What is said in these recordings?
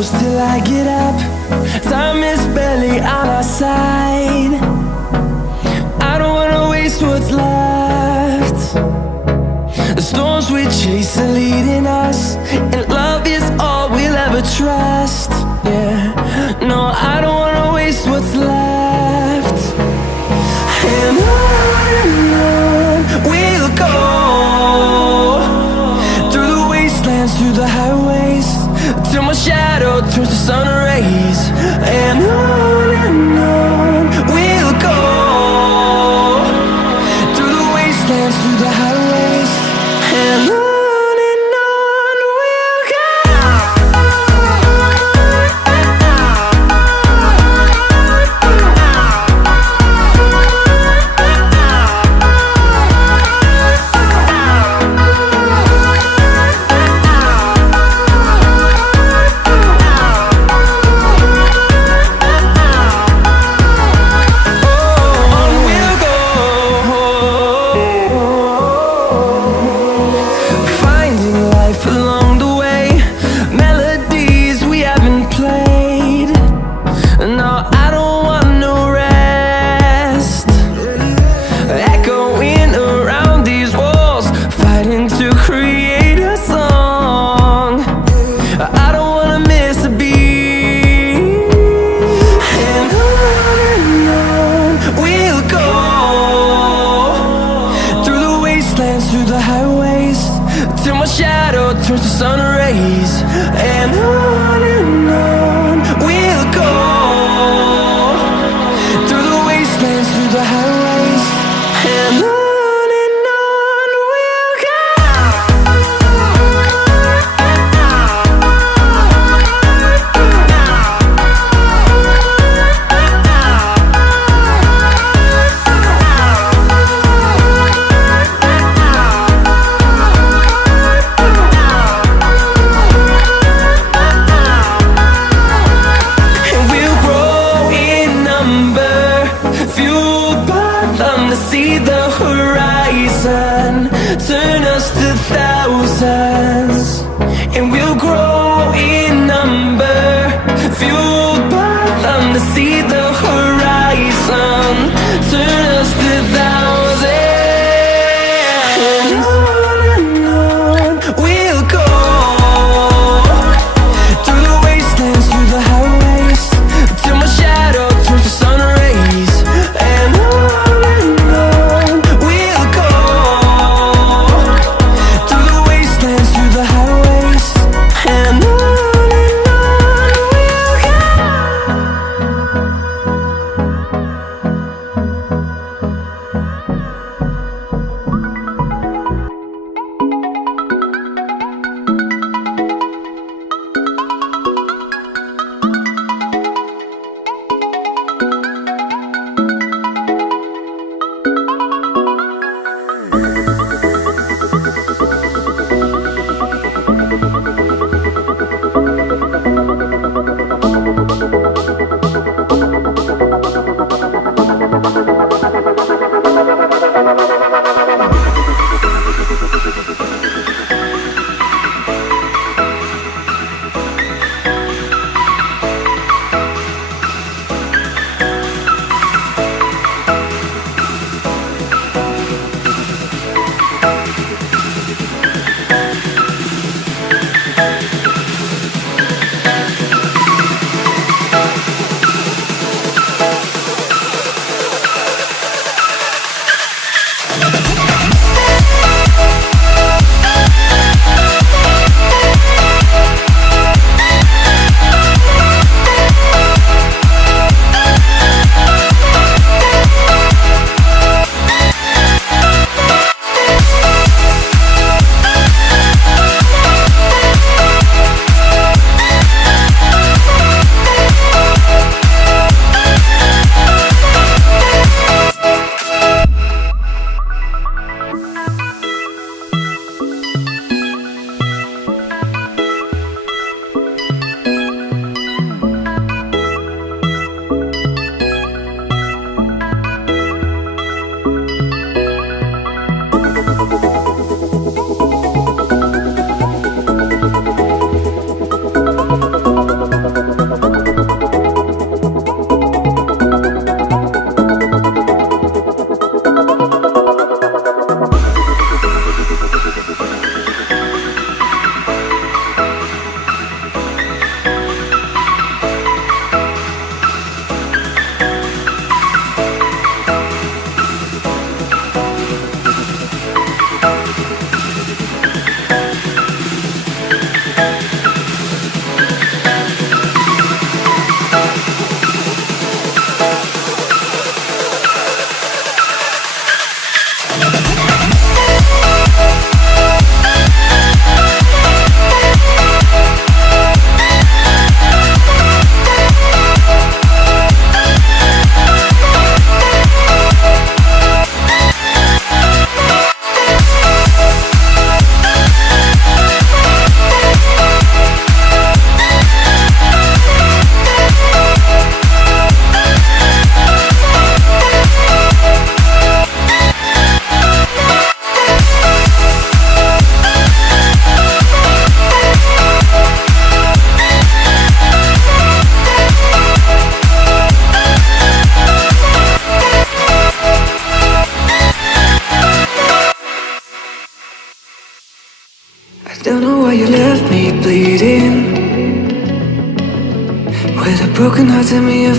close till I get up. Time is barely on our side. I don't wanna waste what's left. The storms we chase are leading us, and love is all we'll ever trust. Yeah, no, I don't wanna waste what's left. And on we'll go, through the wastelands, through the highways, till my shadow turns to sun rays. And on we'll go, through the wastelands, through the highways, and on we'll go. Through the highways, till my shadow turns to sun rays. And on we'll go, through the wastelands, through the highways, and on we'll go. See the horizon, turn us to thousands, and we'll grow in number, fueled by them. To see the horizon, turn us to thousands, and on we'll go, through the wastelands, through the highways, till my shadow turns to sun rays. And we'll go, through the wastelands, through the highways,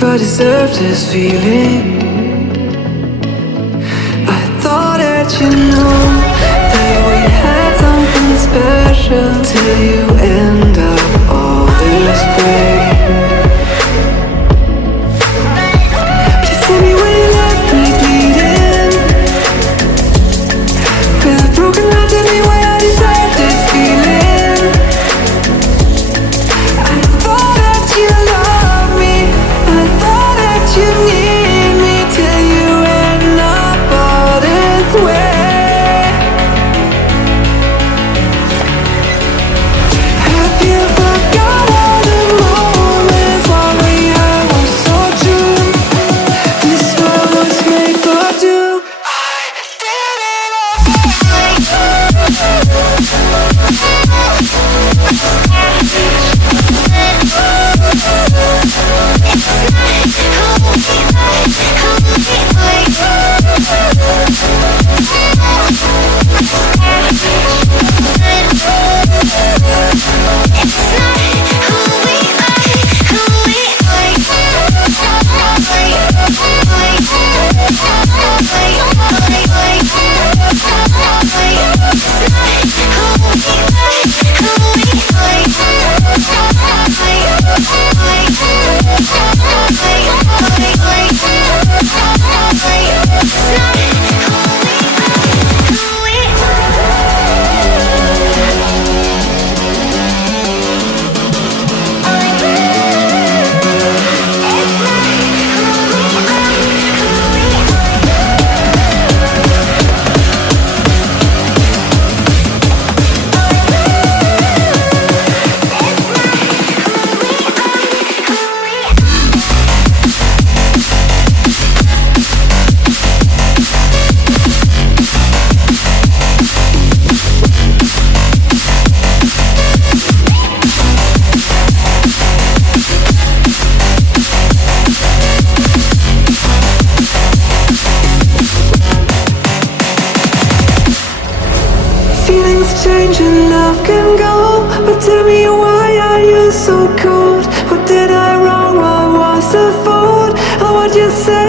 if I deserved this feeling. I thought that you know that we had something special till you end up all this way. Please tell me when you left me bleeding. With a broken heart, tell me why I deserve this feeling. I thought that you loved me, I thought that you need me till you end up all this way. Have you forgot all the moments while we had was so true? This world was made for two. I did it change and love can go, but tell me why are you so cold? What did I wrong? What was the fault? Or what you said